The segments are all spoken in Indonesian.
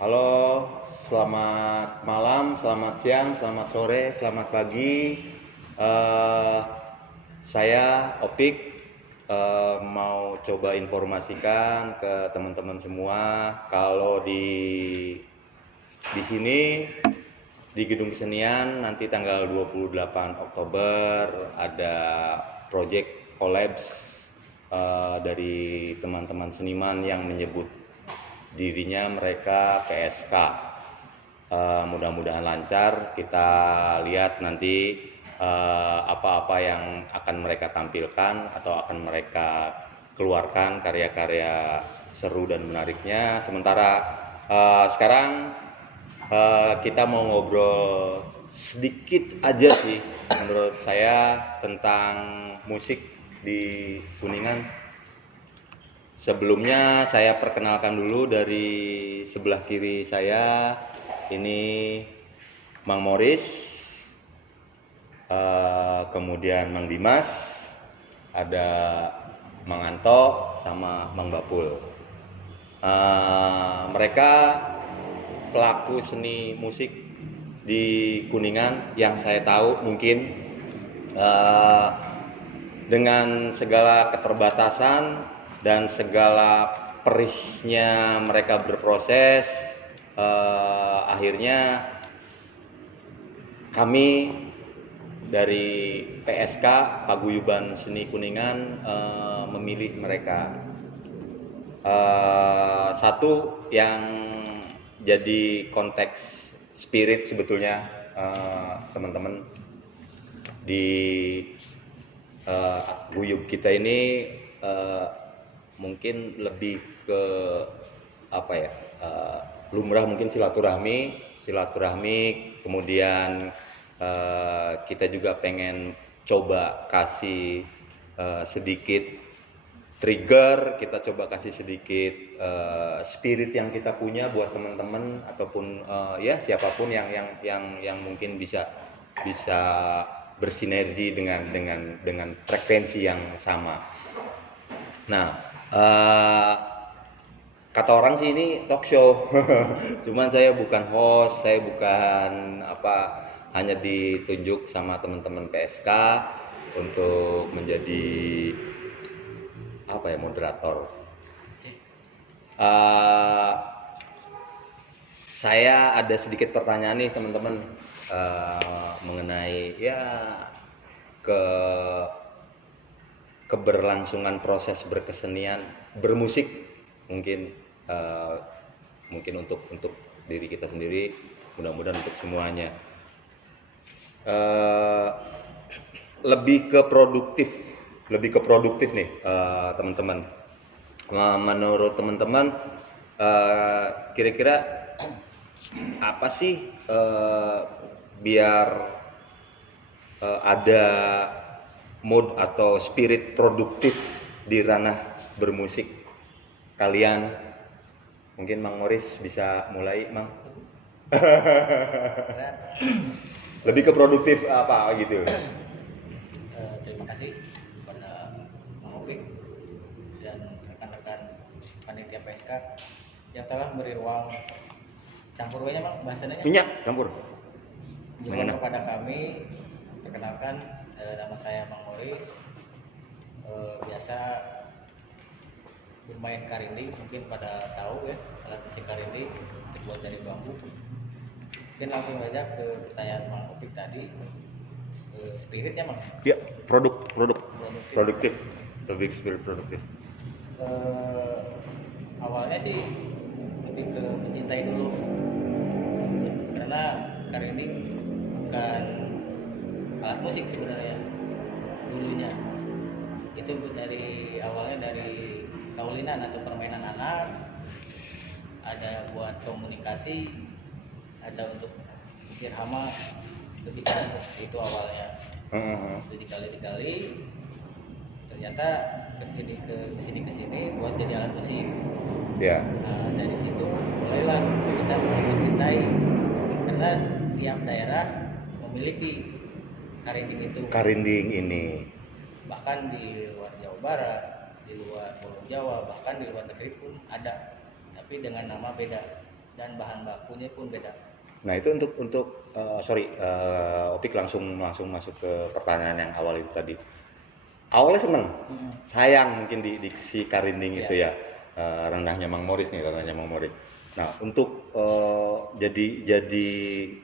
Halo, selamat malam, selamat siang, selamat sore, selamat pagi. Eh, saya Opik mau coba informasikan ke teman-teman semua kalau di sini di Gedung Kesenian nanti tanggal 28 Oktober ada project collabs dari teman-teman seniman yang menyebut dirinya mereka PSK. Mudah-mudahan lancar. Kita lihat nanti apa-apa yang akan mereka tampilkan atau akan mereka keluarkan karya-karya seru dan menariknya. Sementara sekarang kita mau ngobrol sedikit aja sih menurut saya tentang musik di Kuningan. Sebelumnya saya perkenalkan dulu dari sebelah kiri saya, ini Mang Moris, kemudian Mang Dimas, ada Mang Anto, sama Mang Bapul. Mereka pelaku seni musik di Kuningan yang saya tahu mungkin dengan segala keterbatasan dan segala perihnya mereka berproses, akhirnya kami dari PSK Paguyuban Seni Kuningan memilih mereka. Satu yang jadi konteks spirit sebetulnya teman-teman di guyub kita ini mungkin lebih ke apa ya, lumrah mungkin silaturahmi, kemudian kita juga pengen coba kasih sedikit trigger, kita coba kasih sedikit spirit yang kita punya buat teman-teman ataupun ya siapapun yang mungkin bisa bersinergi dengan frekuensi yang sama. Nah, kata orang sih ini talk show, cuman saya bukan host, saya bukan hanya ditunjuk sama teman-teman PSK untuk menjadi moderator. Saya ada sedikit pertanyaan nih teman-teman mengenai keberlangsungan proses berkesenian bermusik mungkin untuk diri kita sendiri, mudah-mudahan untuk semuanya lebih ke produktif nih teman-teman. Menurut teman-teman kira-kira apa sih biar ada mood atau spirit produktif di ranah bermusik kalian? Mungkin Mang Moris bisa mulai, Mang. Lebih ke produktif apa gitu. Terima kasih kepada Mang Opik dan rekan-rekan panitia PSK yang telah memberi ruang campur nya Mang bahasanya. Minyak campur. Juga kepada kami, perkenalkan nama saya Mang Moris. Biasa bermain karinding, mungkin pada tahu ya, alat musik karinding terbuat dari bambu. Mungkin langsung saja ke pertanyaan Mang Opik tadi, spiritnya Mang. Ya, produktif. Lebih spirit produktif. Awalnya sih lebih ke mencintai dulu, karena karinding bukan alat musik sebenarnya dulunya. Itu dari awalnya dari kaulinan atau permainan anak, ada buat komunikasi, ada untuk usir hama, lebih itu awalnya. Jadi dikali ternyata kesini buat jadi alat musik. Ya. Nah, dari situ mulailah kita mulai mencintai, karena tiap daerah memiliki karinding ini. Bahkan di luar Jawa Barat, di luar Pulau Jawa, bahkan di luar negeri pun ada, tapi dengan nama beda. dan bahan bakunya pun beda. Nah itu untuk Opik langsung masuk ke pertanyaan yang awal itu tadi. Awalnya seneng, sayang mungkin di si Karinding Iya. itu ya, rendangnya Mang Moris nih, rendangnya Mang Moris. Nah untuk jadi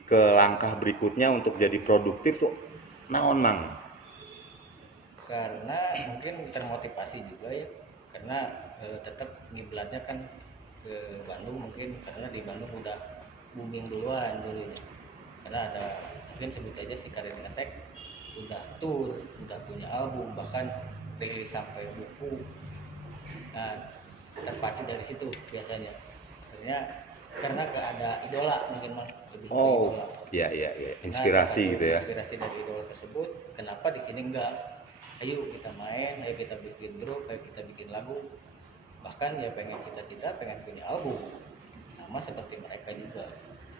ke langkah berikutnya untuk jadi produktif tuh naon Mang? Karena mungkin termotivasi juga ya, karena tetap kiblatnya kan ke Bandung, mungkin karena di Bandung udah booming duluan dulu, karena ada mungkin sebut aja si Karin Attack udah tour, udah punya album, bahkan rilis sampai buku. Nah, terpacu dari situ biasanya, karena gak ada idola, mungkin Mas, lebih ke Oh, idola. iya, Nah, inspirasi salah satu gitu ya. inspirasi dari idola tersebut, kenapa di sini enggak? Ayo kita main, ayo kita bikin grup, ayo kita bikin lagu. Bahkan ya pengen cita-cita pengen punya album, sama seperti mereka juga.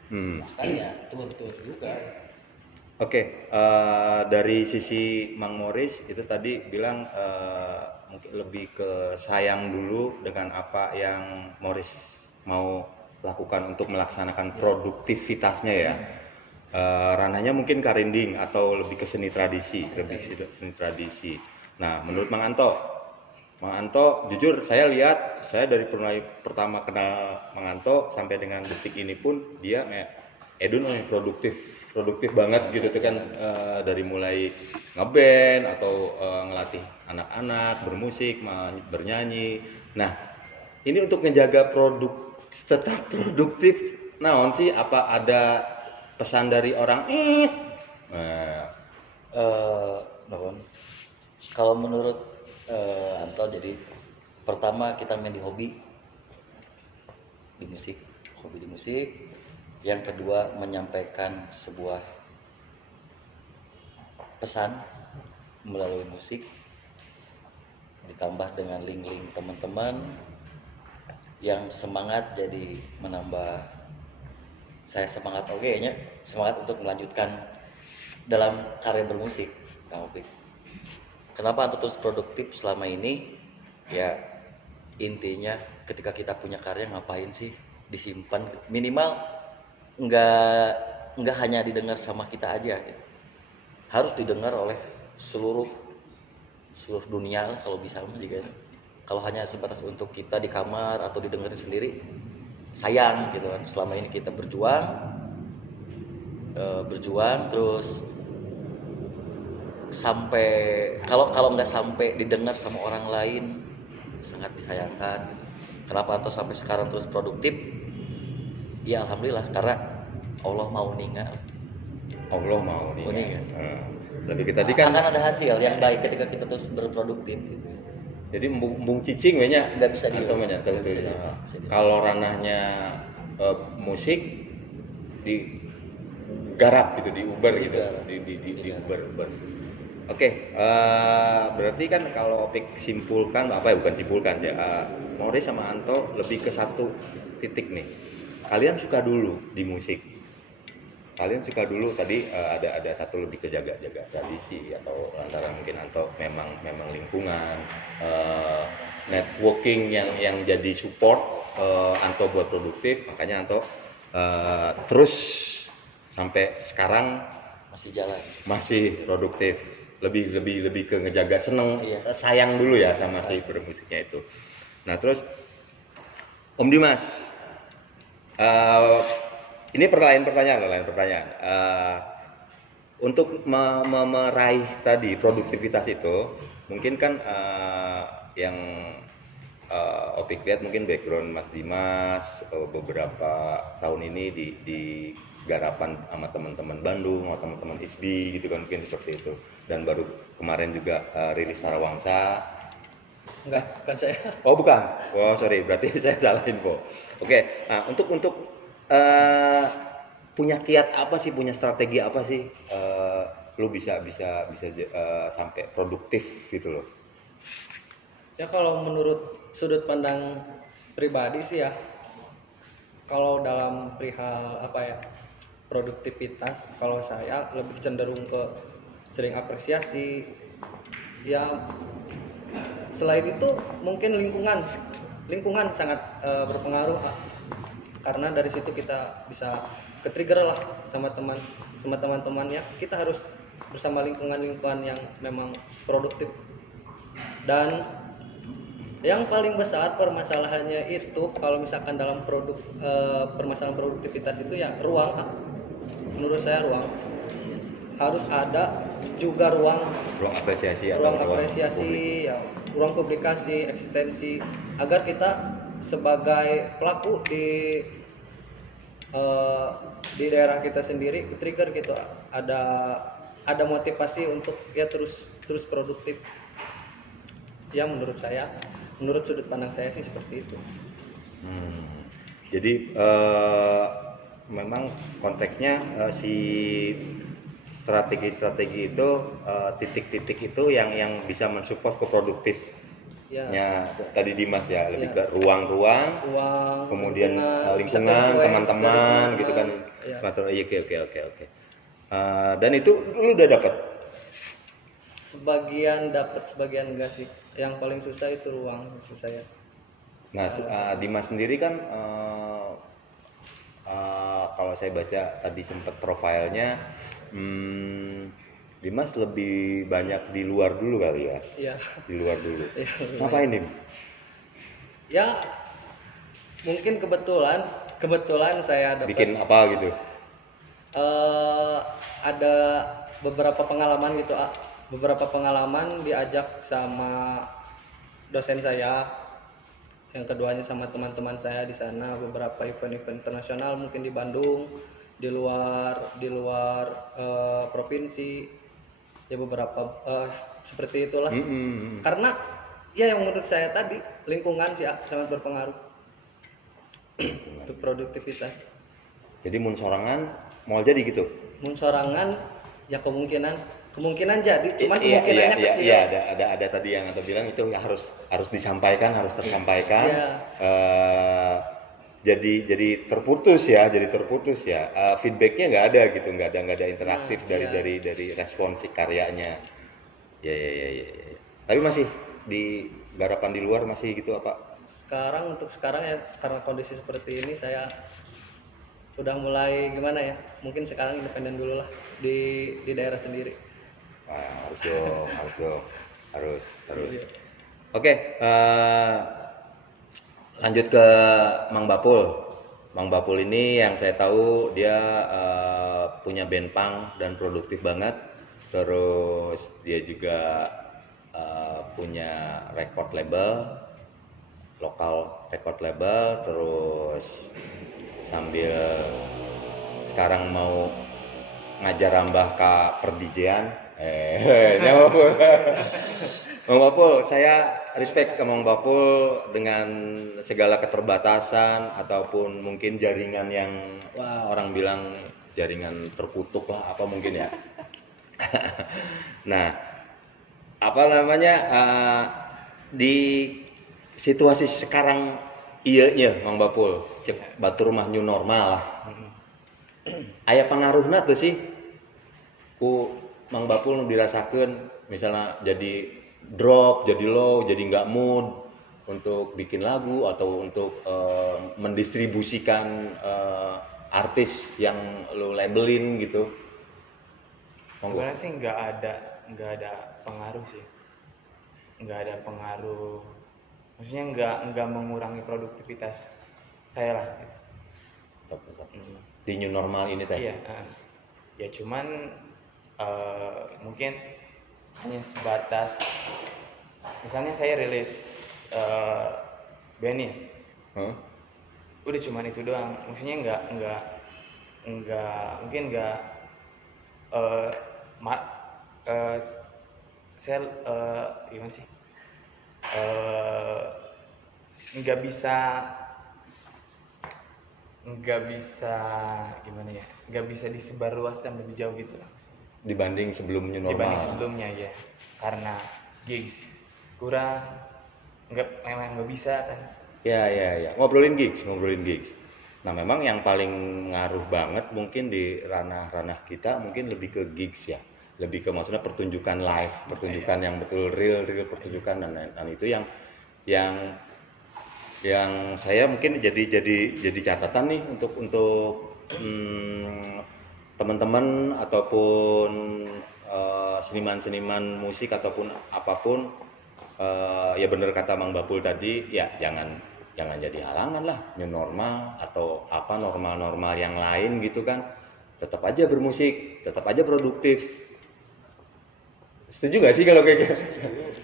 Hmm. Bahkan ya tour-tour juga. Oke, dari sisi Mang Moris itu tadi bilang mungkin lebih ke sayang dulu dengan apa yang Moris mau lakukan untuk melaksanakan produktivitasnya ya. Ranahnya mungkin karinding atau lebih ke seni tradisi, seni tradisi. Nah, menurut Mang Anto, jujur saya lihat, saya dari pertama kenal Mang Anto sampai dengan detik ini pun dia Edun produktif banget gitu tuh kan, dari mulai ngeband atau ngelatih anak-anak bermusik, bernyanyi. Nah, ini untuk menjaga tetap produktif. Naon sih, apa ada pesan dari orang? Nah, Nuhun. Kalau menurut Anto, jadi pertama kita main di hobi di musik, hobi di musik. Yang kedua menyampaikan sebuah pesan melalui musik, ditambah dengan link-link teman-teman yang semangat, jadi menambah saya semangat, nya semangat untuk melanjutkan dalam karya bermusik, Kang Opik. Kenapa Anto terus produktif selama ini? Ya intinya ketika kita punya karya, ngapain sih disimpan, minimal nggak hanya didengar sama kita aja gitu. Harus didengar oleh seluruh dunia lah kalau bisa juga. Kalau hanya sebatas untuk kita di kamar atau didengarin sendiri, sayang gitu kan. Selama ini kita berjuang terus sampai kalau nggak sampai didengar sama orang lain, sangat disayangkan. Kenapa Anto sampai sekarang terus produktif? Ya alhamdulillah, karena Allah mau ningal. Allah mau nih. Ningal. Lebih kita tadi kan akan ada hasil yang baik ketika kita terus berproduktif. jadi mbung cicing banyak Nggak bisa atau banyak nggak bisa ya. di- Kalau ranahnya musik di garap gitu, di Uber gitu, di Uber. Oke, berarti kan kalau Opik simpulkan apa ya, bukan simpulkan ya, Moris sama Anto lebih ke satu titik nih. Kalian suka dulu di musik. Kalian suka dulu tadi, ada satu lebih ke jaga tradisi, atau antara mungkin Anto memang lingkungan, networking yang jadi support Anto buat produktif, makanya Anto terus sampai sekarang masih jalan. masih produktif, lebih ke ngejaga, seneng, Iya. sayang dulu ya sama si bermusiknya itu. Nah terus Om Dimas, ini lain pertanyaan. Untuk meraih tadi produktivitas itu, mungkin kan yang Opik lihat mungkin background Mas Dimas beberapa tahun ini di garapan sama teman-teman Bandung, sama teman-teman ISBI gitu kan, mungkin seperti itu. Dan baru kemarin juga rilis Tarawangsa. Enggak, bukan saya. Oh bukan, oh sorry, berarti saya salah info. Oke, nah untuk punya kiat apa sih, punya strategi apa sih, lu bisa sampai produktif gitu loh? Ya kalau menurut sudut pandang pribadi sih ya, kalau dalam perihal produktivitas, kalau saya lebih cenderung ke sering apresiasi. Ya selain itu mungkin lingkungan sangat berpengaruh, karena dari situ kita bisa ke-trigger lah sama teman-temannya. Kita harus bersama lingkungan yang memang produktif. Dan yang paling besar permasalahannya itu kalau misalkan dalam permasalahan produktivitas itu ya ruang. Menurut saya ruang harus ada juga ruang apresiasi atau ruang publik. apresiasi, ya, ruang publikasi, eksistensi, agar kita sebagai pelaku di daerah kita sendiri trigger gitu, ada motivasi untuk ya terus produktif. Ya menurut saya, menurut sudut pandang saya sih seperti itu. Jadi memang konteksnya si strategi itu titik-titik itu yang bisa mensupport ke produktifnya Ya, tadi Dimas ya, lebih Ya. ke ruang-ruang, ruang, kemudian bisa lingkungan, influence teman-teman dari gitu kan. ya. Oke. Dan itu lu udah dapat? Sebagian dapat, sebagian enggak sih. Yang paling susah itu ruang menurut saya. Nah, Dimas sendiri kan kalau saya baca tadi sempat profilnya, Dimas lebih banyak di luar dulu kali ya? Iya. Di luar dulu. Iya, lebih Ngapain Dim? Ya mungkin kebetulan saya dapat Bikin apa gitu? ada beberapa pengalaman gitu, beberapa pengalaman diajak sama dosen saya, yang keduanya sama teman-teman saya di sana, beberapa event-event internasional mungkin di Bandung, di luar provinsi, ya beberapa seperti itulah. Karena ya yang menurut saya tadi lingkungan sih sangat berpengaruh untuk produktivitas. Jadi mun sorangan mau jadi gitu? Mun sorangan ya kemungkinan jadi, cuman Iya, kemungkinannya kecil. Iya, ada tadi yang Anda bilang itu ya harus disampaikan, harus tersampaikan. Iya. Jadi terputus ya. Feedbacknya nggak ada gitu, nggak ada interaktif Iya. dari respon si karyanya. Ya. Tapi masih di garapan di luar masih gitu apa? Untuk sekarang ya, karena kondisi seperti ini saya udah mulai gimana ya, mungkin sekarang independen dulu lah di daerah sendiri. Wah, harus. Iya. Oke, lanjut ke Mang Bapul. Mang Bapul ini yang saya tahu dia punya band punk dan produktif banget. Terus dia juga punya record label, lokal record label. Terus sambil sekarang mau ngajar rambah ke perdijian. Mang Bapul, saya respect ke Mang Bapul dengan segala keterbatasan ataupun mungkin jaringan yang orang bilang jaringan terkutuk lah apa mungkin ya. Nah, apa namanya di situasi sekarang nya Mang Bapul cek batur mah new normal lah. Aya pengaruhna tuh sih ku Mang Bapul nu dirasakeun misalnya jadi drop, jadi low, jadi nggak mood untuk bikin lagu atau untuk mendistribusikan artis yang lo labelin gitu. Sebenarnya sih nggak ada pengaruh sih, nggak ada pengaruh, maksudnya nggak mengurangi produktivitas saya lah. Di new normal ini teh. Iya, ya cuman mungkin hanya sebatas, misalnya saya rilis band nih, udah cuman itu doang, maksudnya nggak mungkin nggak saya gimana sih, nggak bisa disebarluaskan lebih jauh gitu lah Dibanding sebelum new normal. dibanding sebelumnya ya, karena gigs kurang, memang nggak bisa kan. Ya. Ngobrolin gigs. Nah, memang yang paling ngaruh banget mungkin di ranah-ranah kita mungkin lebih ke gigs ya. Lebih ke maksudnya pertunjukan live, pertunjukan yang betul real pertunjukan dan itu yang yang saya mungkin jadi catatan nih untuk teman-teman ataupun seniman-seniman musik ataupun apapun, ya bener kata Mang Bapul tadi, ya jangan jadi halangan lah, new normal atau apa normal yang lain gitu kan, tetap aja bermusik, tetap aja produktif. Setuju gak sih kalau kayak gitu?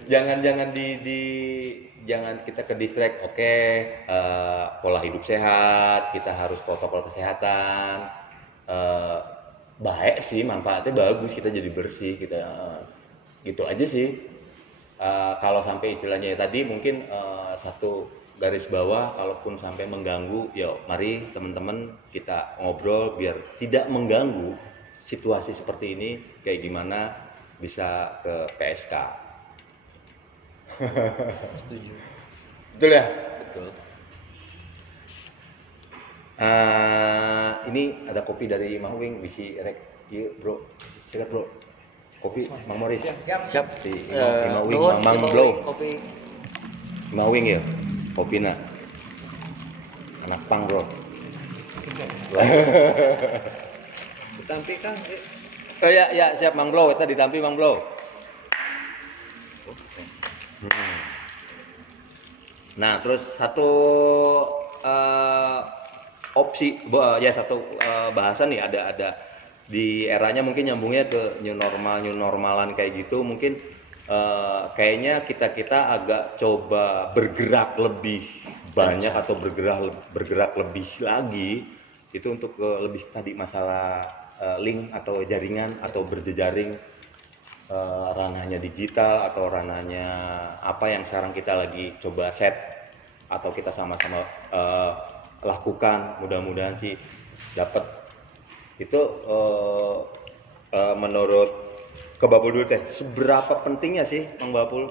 Jangan jangan kita ke distract. Oke, pola hidup sehat, kita harus protokol kesehatan. Baik sih, manfaatnya bagus, kita jadi bersih, kita gitu aja sih. Kalau sampai istilahnya tadi mungkin satu garis bawah, kalaupun sampai mengganggu, ya mari teman-teman kita ngobrol biar tidak mengganggu situasi seperti ini, kayak gimana bisa ke PSK. Setuju. Betul ya? Betul. Ini ada kopi dari Mang Wing, bisi rek, iya bro, sikat bro, kopi Mang Moris, Siap. si Mang Wing, Mang Blow, Kopi. Mang Wing ya, kopina, anak pang bro. Tapi Kang, Oh ya siap Mang Blow, kita ditampi Mang Blow. Nah terus satu opsi, ya satu bahasan nih ada di eranya mungkin nyambungnya ke new normalan kayak gitu, mungkin kayaknya kita agak coba bergerak lebih banyak atau bergerak lebih lagi itu untuk lebih tadi masalah link atau jaringan atau berjejaring, ranahnya digital atau ranahnya apa yang sekarang kita lagi coba set atau kita sama-sama lakukan, mudah-mudahan sih dapat itu. Menurut ke Bapul dulu teh, seberapa pentingnya sih Mang Bapul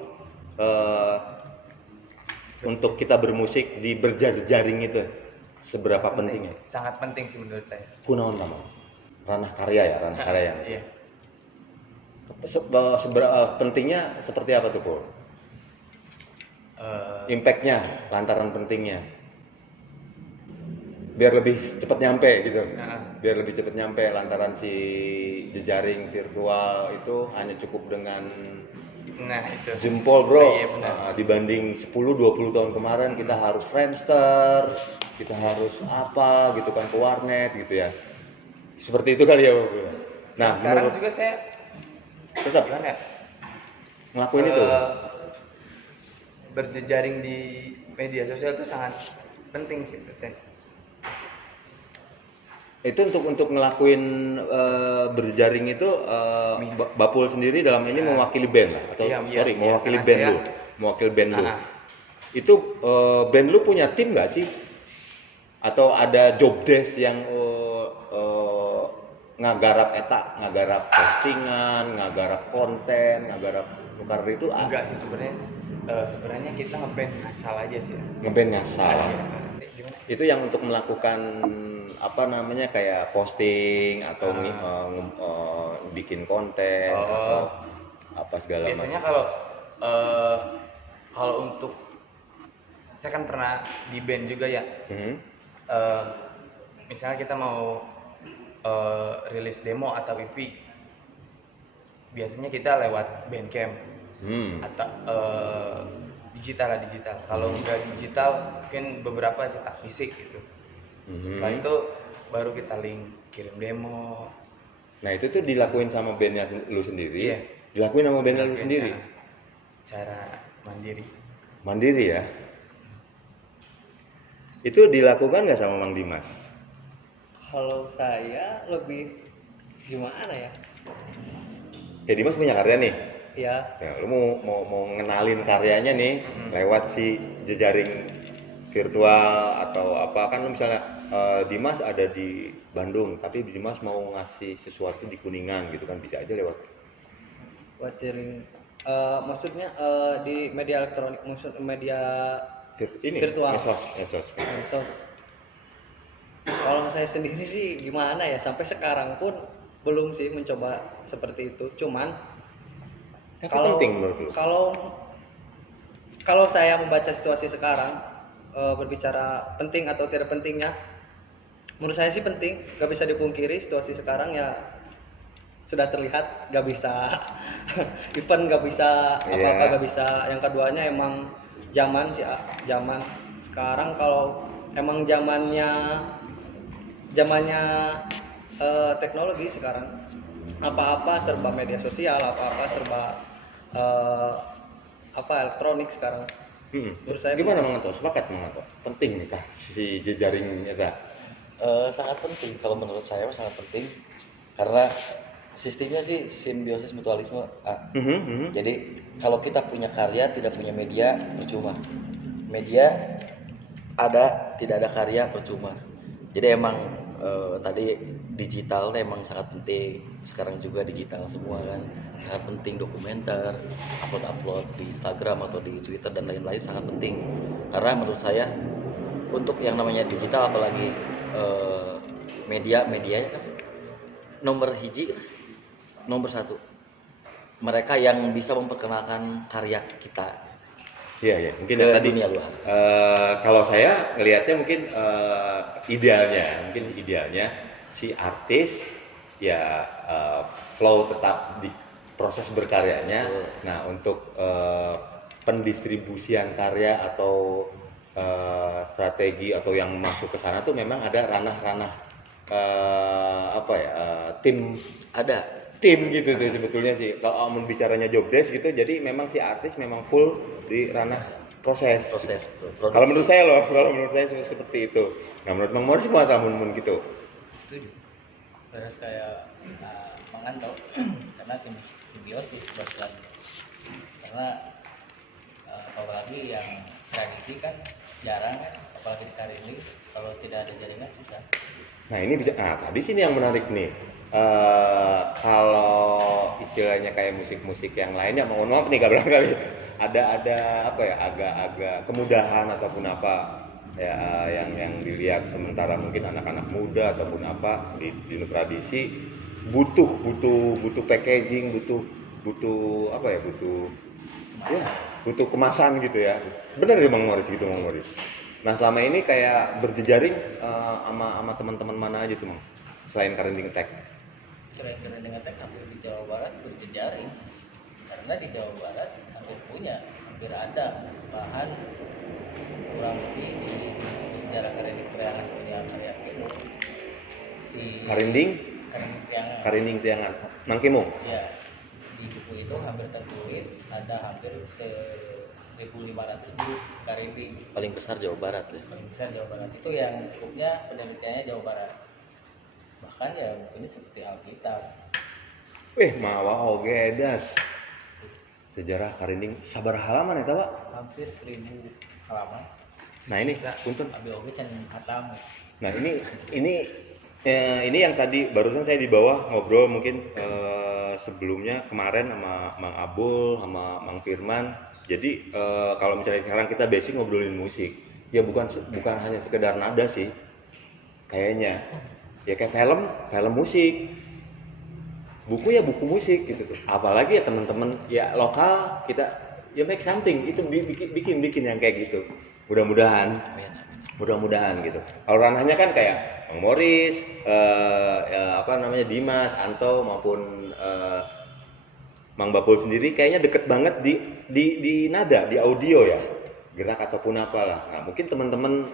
untuk kita bermusik di berjaring itu, seberapa pentingnya? Sangat penting sih menurut saya. Kunaon kamu? Ranah karya ya, ranah karya yang Iya. seberapa pentingnya seperti apa tuh Pul? Impactnya, lantaran pentingnya, biar lebih cepat nyampe gitu, biar lebih cepat nyampe lantaran si jejaring virtual itu hanya cukup dengan Nah itu. jempol bro. Iya, benar. Dibanding 10-20 tahun kemarin kita harus Friendster, kita harus apa gitu kan, ke warnet gitu ya, seperti itu kali ya Bro. Nah Sekarang menurut juga saya tetap gimana ya? ngelakuin itu Berjejaring di media sosial itu sangat penting sih menurut saya. itu untuk ngelakuin berjaring itu, Bapul sendiri dalam ini mewakili band lah atau Iya, mewakili karena band saya- lu, mewakili band lu. Ah. Itu band lu punya tim nggak sih? Atau ada job desk yang ngagarap postingan, ngagarap konten, ngagarap tukar itu? Enggak sih sebenarnya kita ngeband asal aja sih. Ngeband ngasal. Gimana? Itu yang untuk melakukan apa namanya kayak posting atau bikin konten atau apa segala Biasanya macam. kalau untuk saya kan pernah di band juga ya. Misalnya kita mau rilis demo atau EP, biasanya kita lewat Bandcamp atau digital. Kalau nggak digital mungkin beberapa cetak fisik gitu. Setelah itu baru kita link kirim demo. Nah itu tuh dilakuin sama bandnya lu sendiri? Iya. Dilakuin sama bandnya lu sendiri? Secara mandiri. Mandiri ya? Itu dilakukan nggak sama Mang Dimas? kalau saya lebih gimana ya? Ya Dimas punya karya nih. Ya, Ya, lu mau ngenalin karyanya nih lewat si jejaring virtual atau apa, kan lu misalnya Dimas ada di Bandung tapi Dimas mau ngasih sesuatu di Kuningan gitu kan, bisa aja lewat buat jaring. Maksudnya di media elektronik, maksud media virtual. medsos. medsos. Kalau saya sendiri sih gimana ya, sampai sekarang pun belum sih mencoba seperti itu. Cuman Tapi penting menurut lu? kalau saya membaca situasi sekarang, berbicara penting atau tidak pentingnya, menurut saya sih penting, gak bisa dipungkiri situasi sekarang ya sudah terlihat gak bisa event gak bisa apa-apa Iya. gak bisa. Yang keduanya emang zaman sih zaman sekarang, kalau emang zamannya teknologi sekarang, apa-apa serba media sosial, apa-apa serba eh, elektronik sekarang. Menurut saya Gimana Mang Anto? Sepakat Mang Anto? Penting nih kah si jejaring eta? Sangat penting, kalau menurut saya sangat penting, karena sistemnya sih simbiosis mutualisme. Jadi kalau kita punya karya tidak punya media percuma, media ada tidak ada karya percuma. Jadi emang tadi digital emang sangat penting, sekarang juga digital semua kan, sangat penting. Dokumenter, upload di Instagram atau di Twitter dan lain-lain sangat penting, karena menurut saya untuk yang namanya digital, apalagi medianya kan nomor hiji, nomor satu mereka yang bisa memperkenalkan karya kita Iya ya, mungkin ke yang tadi dunia luar. kalau saya ngelihatnya mungkin idealnya si artis ya flow tetap di proses berkaryanya. Betul. Nah untuk pendistribusian karya atau strategi atau yang masuk ke sana tuh memang ada ranah-ranah tim Ada gitu tuh sebetulnya sih. Kalau mau bicaranya job desk gitu, jadi memang si artis memang full di ranah proses. proses Kalau menurut saya loh, kalau menurut saya seperti itu. Nah menurut Mang Morris mau tamun gitu. Setuju. Terus kayak Mang Anto karena simbiosis bahkan, karena apalagi yang tradisi kan jarang kan, apalagi di Karinding kalau tidak ada jaringan susah. Nah ini bisa. Nah tadi sini yang menarik nih. Kalau istilahnya kayak musik-musik yang lainnya, mohon maaf nih barangkali ada apa ya, agak-agak kemudahan ataupun apa ya yang dilihat, sementara mungkin anak-anak muda ataupun apa di tradisi butuh packaging, butuh apa ya, butuh kemasan gitu ya. Bener ya Bang Morris gitu, Bang Morris. Nah selama ini kayak berjejaring sama teman-teman mana aja tuh Bang, selain Karinding Tech? Selain dengan tech hampir di Jawa Barat berjejaring, karena di Jawa Barat hampir ada bahan kurang lebih di sejarah Karinding Priangan punya karya itu si Karinding Karinding Priangan Priangan Mangkimo. ya, di buku itu hampir tertulis ada hampir 1.500 buku Karinding. paling besar Jawa Barat ya. Paling besar Jawa Barat itu yang skupnya penelitiannya Jawa Barat, bahkan ya bukunya seperti Alkitab. Mawa oge das. Sejarah Karinding sabar halaman ya Pak? Hampir 1.000 halaman. Nah ini punten. Abi oge can hatam. Nah ini yang tadi barusan saya di bawah ngobrol mungkin sebelumnya kemarin sama Mang Abul sama Mang Firman. Jadi kalau misalnya sekarang kita basic ngobrolin musik, ya bukan hanya sekedar nada sih, kayaknya ya kayak film musik, buku ya buku musik gitu tuh. Apalagi ya teman-teman ya lokal kita ya make something itu bikin yang kayak gitu. Mudah-mudahan gitu. Kalau ranahnya kan kayak Bang Morris, Dimas, Anto maupun Mang Babul sendiri kayaknya deket banget di nada, di audio ya, gerak ataupun apalah. Nah mungkin teman-teman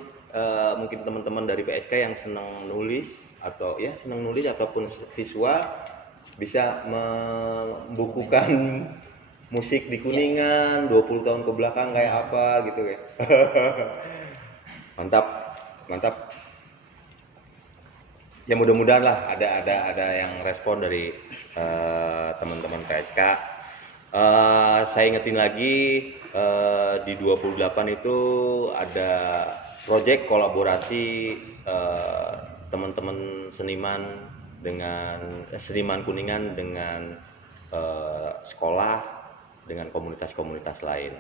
dari PSK yang senang nulis ataupun visual bisa membukukan musik di Kuningan 20 tahun ke belakang kayak apa gitu ya. Mantap. Ya mudah-mudahan lah ada yang respon dari teman-teman PSK. Saya ingetin lagi di 28 itu ada proyek kolaborasi teman-teman seniman Kuningan dengan sekolah, dengan komunitas-komunitas lain.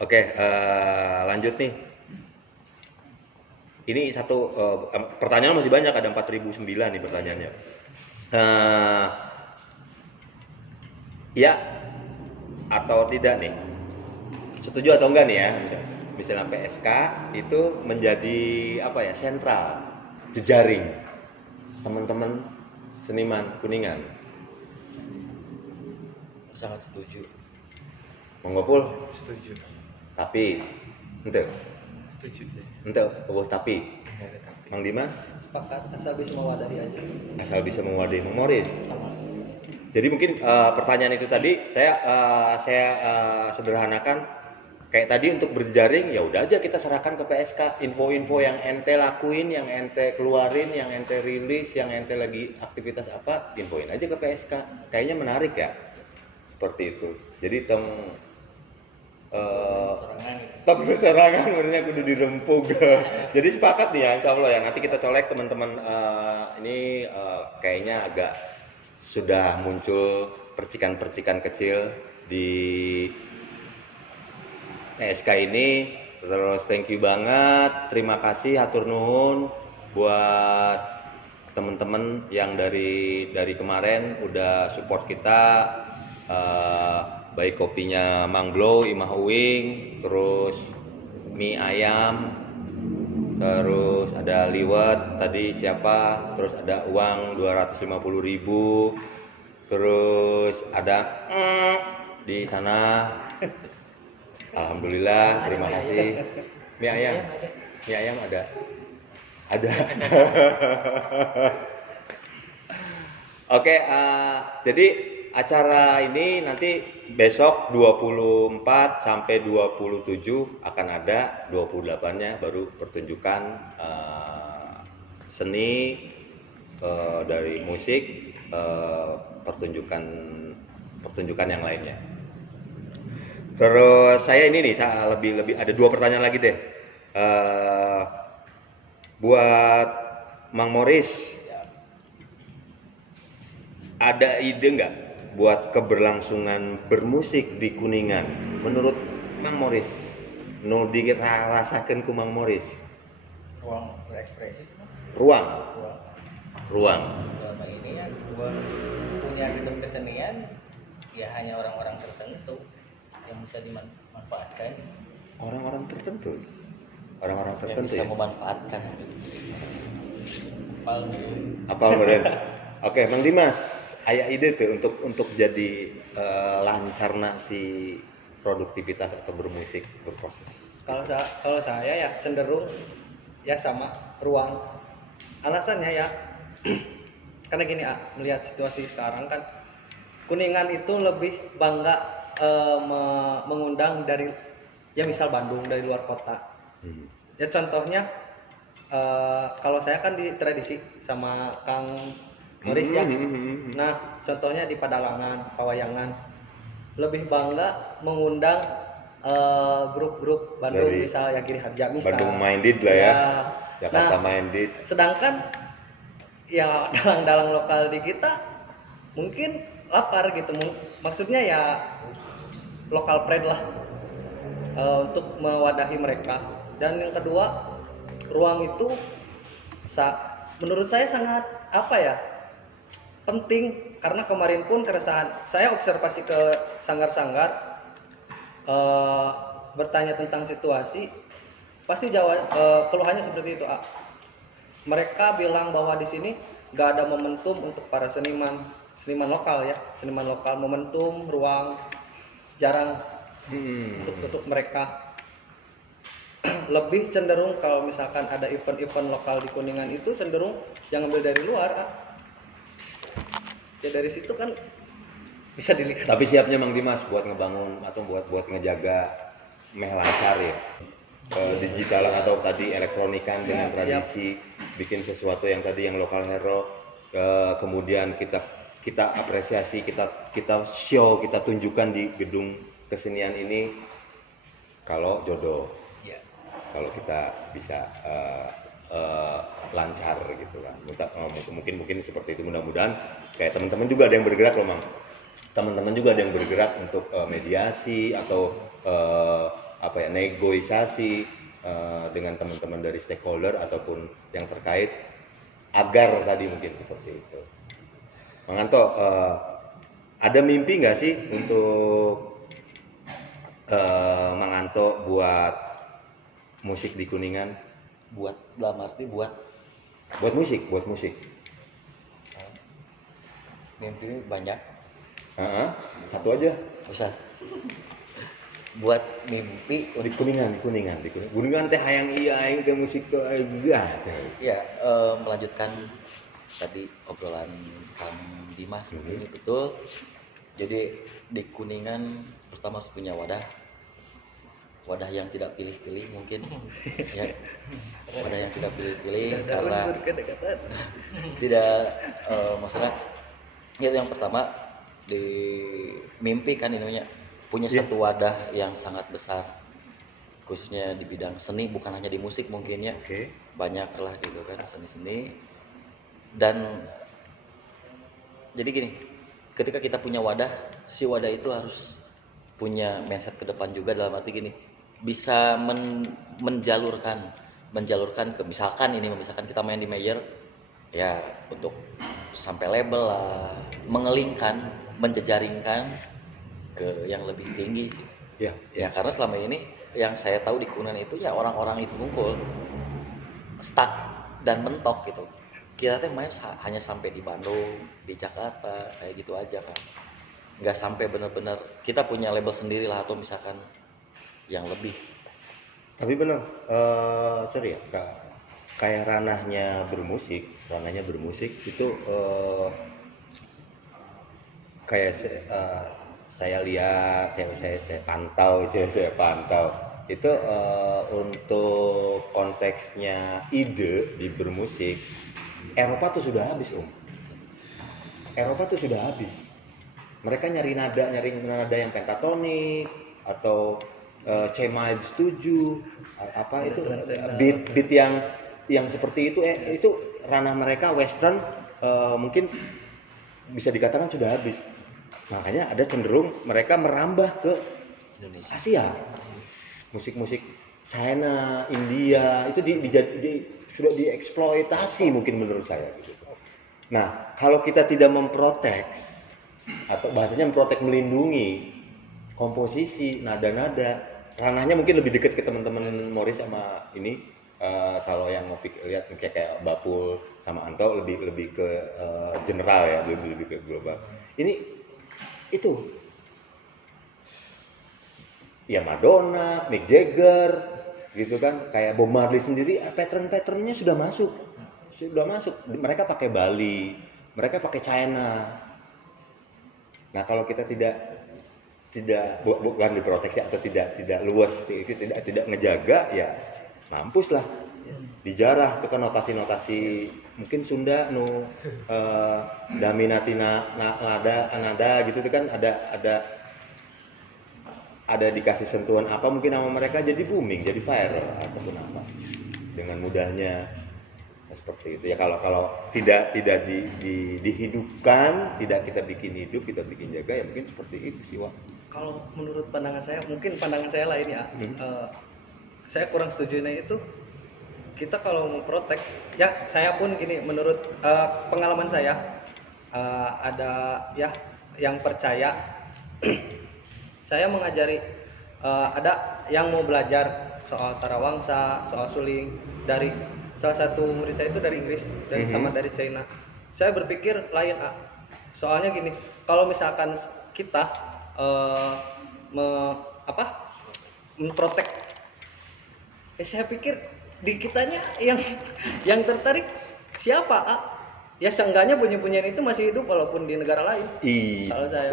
Oke, lanjut nih. Ini satu pertanyaan masih banyak, ada 4.009 nih pertanyaannya. Ya atau tidak nih? Setuju atau enggak nih ya? misalnya PSK itu menjadi apa ya, sentral, jejaring teman-teman seniman Kuningan. Sangat setuju. Monggo Pul, Setuju. tapi ente Setuju sih. tapi Nggak ada tapi. Mang Dimas Sepakat, asal bisa mewadahi aja. asal bisa mewadahi Mang Moris. Jadi mungkin pertanyaan itu tadi saya sederhanakan kayak tadi, untuk berjaring ya udah aja kita serahkan ke PSK, info-info yang ente lakuin, yang ente keluarin, yang ente rilis, yang ente lagi aktivitas apa, infoin aja ke PSK. Kayaknya menarik ya, seperti itu. Jadi Sorangan gitu. tong seserangan sebenarnya kudu dirempug. Jadi sepakat nih ya, insya Allah ya. Nanti kita colek teman-teman, ini kayaknya agak sudah muncul percikan-percikan kecil di PSK ini. Terus thank you banget, terima kasih, hatur nuhun buat teman-teman yang dari kemarin udah support kita, baik kopinya Mang Glow, Imah Uwing, terus mie ayam, terus ada liwet tadi siapa, terus ada uang 250.000, terus ada di sana. Alhamdulillah, terima kasih. Mie ayam ada. Oke, jadi acara ini nanti besok 24 sampai 27 akan ada, 28-nya baru pertunjukan seni dari musik, pertunjukan yang lainnya. Terus saya ini nih, saya lebih ada 2 pertanyaan lagi deh. Buat Mang Moris, ada ide nggak buat keberlangsungan bermusik di Kuningan? Menurut Mang Moris, no dirasakan ku Mang Moris? Ruang berekspresi sih, Bang. Ruang. Ruang selama ini kan buat punya gedung kesenian ya hanya orang-orang tertentu yang bisa dimanfaatkan. Orang-orang tertentu. Yang bisa memanfaatkan. Apal meren. Oke, Mang Dimas, aya ide tuh untuk jadi lancarna si produktivitas atau bermusik, berproses. Kalau saya ya cenderung ya sama ruang. Alasannya ya karena gini, melihat situasi sekarang kan Kuningan itu lebih bangga mengundang dari ya misal Bandung, dari luar kota. Ya contohnya kalau saya kan di tradisi sama Kang Moris ya. Nah, contohnya di Padalangan, Pawayangan lebih bangga mengundang grup-grup Bandung, Dari misal ya Giri Harja misal. Bandung Minded lah ya. Jakarta Nah, Minded. sedangkan ya dalang-dalang lokal di kita mungkin lapar gitu. Maksudnya ya lokal pride lah, untuk mewadahi mereka. Dan yang kedua, ruang itu menurut saya sangat penting, karena kemarin pun keresahan saya observasi ke sanggar-sanggar, bertanya tentang situasi, pasti keluhannya seperti itu. Mereka bilang bahwa di sini nggak ada momentum untuk para seniman lokal ya, seniman lokal, momentum ruang jarang untuk mereka. Lebih cenderung kalau misalkan ada event-event lokal di Kuningan itu cenderung yang ambil dari luar. Ya dari situ kan bisa dilihat. Tapi siapnya Mang Dimas buat ngebangun atau buat ngejaga meh lancar ya, digital atau tadi elektronikan dengan tradisi, bikin sesuatu yang tadi yang lokal hero, kemudian kita apresiasi, kita show, kita tunjukkan di gedung kesenian ini kalau jodoh, kalau kita bisa lancar gitu kan. Mungkin seperti itu, mudah-mudahan kayak teman-teman juga ada yang bergerak loh Mang. Teman-teman juga ada yang bergerak untuk mediasi atau negosiasi dengan teman-teman dari stakeholder ataupun yang terkait agar tadi mungkin seperti itu. Mang Anto, ada mimpi nggak sih untuk Mang Anto buat musik di Kuningan? Buat dalam arti buat Buat musik. mimpi banyak. Heeh, satu aja. Usah. Buat mimpi Di Kuningan. Kuningan teh hayang iya aing ke musik tuh enggak teh. ya melanjutkan tadi obrolan Kang Dimas mungkin betul. Jadi di Kuningan pertama harus punya wadah yang tidak pilih-pilih mungkin ya, wadah yang tidak pilih-pilih karena tidak maksudnya ya yang pertama di mimpi kan ininya punya Iya. satu wadah yang sangat besar khususnya di bidang seni, bukan hanya di musik mungkin ya, Oke. banyak lah gitu kan seni-seni. Dan jadi gini, ketika kita punya wadah, si wadah itu harus punya mindset ke depan juga, dalam arti gini, bisa menjalurkan ke misalkan kita main di major ya, untuk sampai label lah, mengelingkan, menjejaringkan ke yang lebih tinggi sih. Ya, Ya karena selama ini yang saya tahu di Kuningan itu ya orang-orang itu ngumpul stuck dan mentok gitu. Kita tuh main hanya sampai di Bandung, di Jakarta, kayak gitu aja kan. Nggak sampai benar-benar kita punya label sendiri lah atau misalkan yang lebih. Tapi benar, sorry ya, kayak ranahnya bermusik itu kayak saya lihat, saya pantau itu untuk konteksnya ide di bermusik Eropa tuh sudah habis mereka nyari nada yang pentatonik atau C major 7 apa itu beat yang seperti itu ranah mereka western, mungkin bisa dikatakan sudah habis. Makanya ada cenderung mereka merambah ke Indonesia. Asia. Musik-musik China, India itu sudah dieksploitasi mungkin menurut saya gitu. Nah, kalau kita tidak memprotek atau bahasanya melindungi komposisi, nada-nada, ranahnya mungkin lebih dekat ke teman-teman Morris sama ini. Kalau yang mau lihat kayak Bapul sama Anto lebih ke general ya, lebih ke global. Ini itu ya Madonna, Mick Jagger gitu kan, kayak Bob Marley sendiri pattern-patternnya sudah masuk. Mereka pakai Bali, mereka pakai China. Nah kalau kita tidak bukan diproteksi atau tidak luas, tidak ngejaga ya mampus lah, dijarah itu kan notasi mungkin Sunda daminatina nada gitu kan, ada dikasih sentuhan apa mungkin sama mereka jadi booming, jadi viral ataupun apa dengan mudahnya seperti itu ya. Kalau tidak dihidupkan, tidak kita bikin hidup, kita bikin jaga ya mungkin seperti itu sih Wak. Kalau menurut pandangan saya, mungkin pandangan saya lain ya. Saya kurang setuju itu. Kita kalau mau protek, ya saya pun gini, menurut pengalaman saya ada ya yang percaya. Saya mengajari ada yang mau belajar soal tarawangsa, soal suling dari salah satu murid saya itu dari Inggris, sama dari China. Saya berpikir lain, soalnya gini, kalau misalkan kita memprotek, saya pikir di kitanya yang tertarik siapa? Ya seenggaknya punya-punyaan itu masih hidup walaupun di negara lain. Iya. Kalau saya.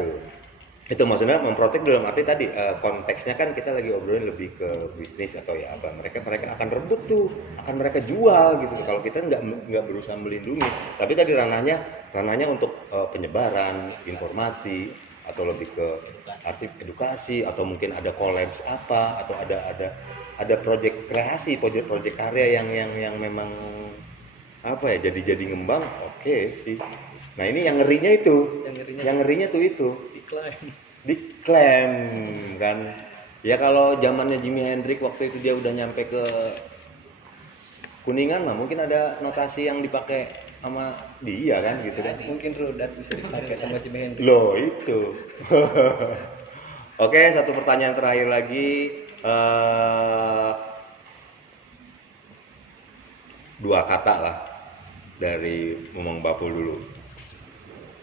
Itu maksudnya memprotek dalam arti tadi konteksnya kan kita lagi obrolin lebih ke bisnis atau ya apa, mereka akan rebut tuh, akan mereka jual gitu. Kalau kita nggak berusaha melindungi, tapi tadi ranahnya untuk penyebaran informasi atau lebih ke arsip edukasi atau mungkin ada collab apa atau ada proyek kreasi, proyek karya yang memang apa ya jadi ngembang, oke sih. Nah ini yang ngerinya tuh itu diklaim kan ya. Kalau zamannya Jimi Hendrix waktu itu dia udah nyampe ke Kuningan lah, mungkin ada notasi yang dipakai sama dia kan gitu kan. Mungkin Rudat bisa dipakai sama Jimi Hendrix. Loh itu. Oke, satu pertanyaan terakhir lagi. dua kata lah dari Mamang Bapul dulu.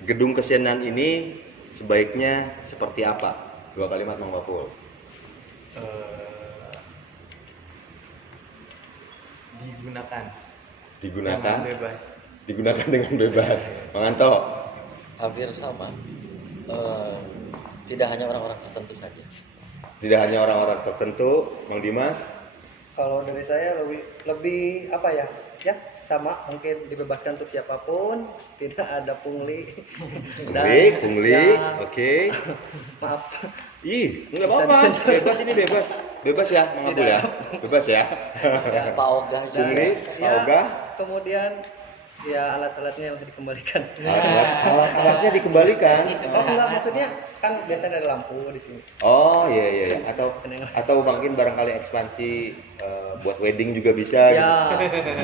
Gedung kesenian ini sebaiknya seperti apa? Dua kalimat Mang Bapul. Digunakan Digunakan, dengan bebas. digunakan dengan bebas. Mang Anto, Hampir sama. Tidak hanya orang-orang tertentu saja. tidak hanya orang-orang tertentu. Mang Dimas, Kalau dari saya lebih apa ya? Ya, sama, mungkin dibebaskan untuk siapapun, tidak ada pungli. pungli, ya, oke. maaf. Ih, nggak Bisa apa-apa, disensor. bebas ini bebas, bebas ya, Mang Bapul ya, bebas ya. Pak Ogah juga. Pungli, Pak Ya, Ogah, kemudian ya alat-alatnya yang dikembalikan. alat-alatnya dikembalikan. Oh enggak, maksudnya kan biasanya ada lampu di sini. Oh iya iya, iya. Atau mungkin barangkali ekspansi buat wedding juga bisa. Ya. Gitu.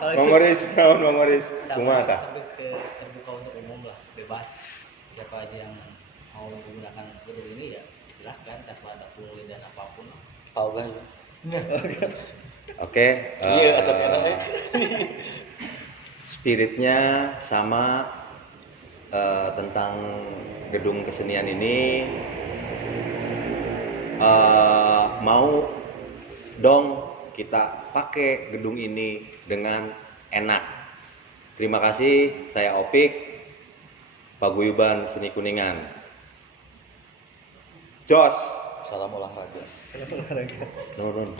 Kalau Mang itu Moris, tahun Mang Moris, Sama, kumaha tah? lebih ke terbuka untuk umum lah, bebas. Siapa aja yang mau menggunakan gedung ini ya silahkan tanpa ada pungli dan apapun. Pak Ogah juga. Oke. Iya, atau enak. Spiritnya sama tentang gedung kesenian ini. Mau dong kita pakai gedung ini dengan enak. Terima kasih, saya Opik, Paguyuban Seni Kuningan. Jos. Salam olahraga. Nurun.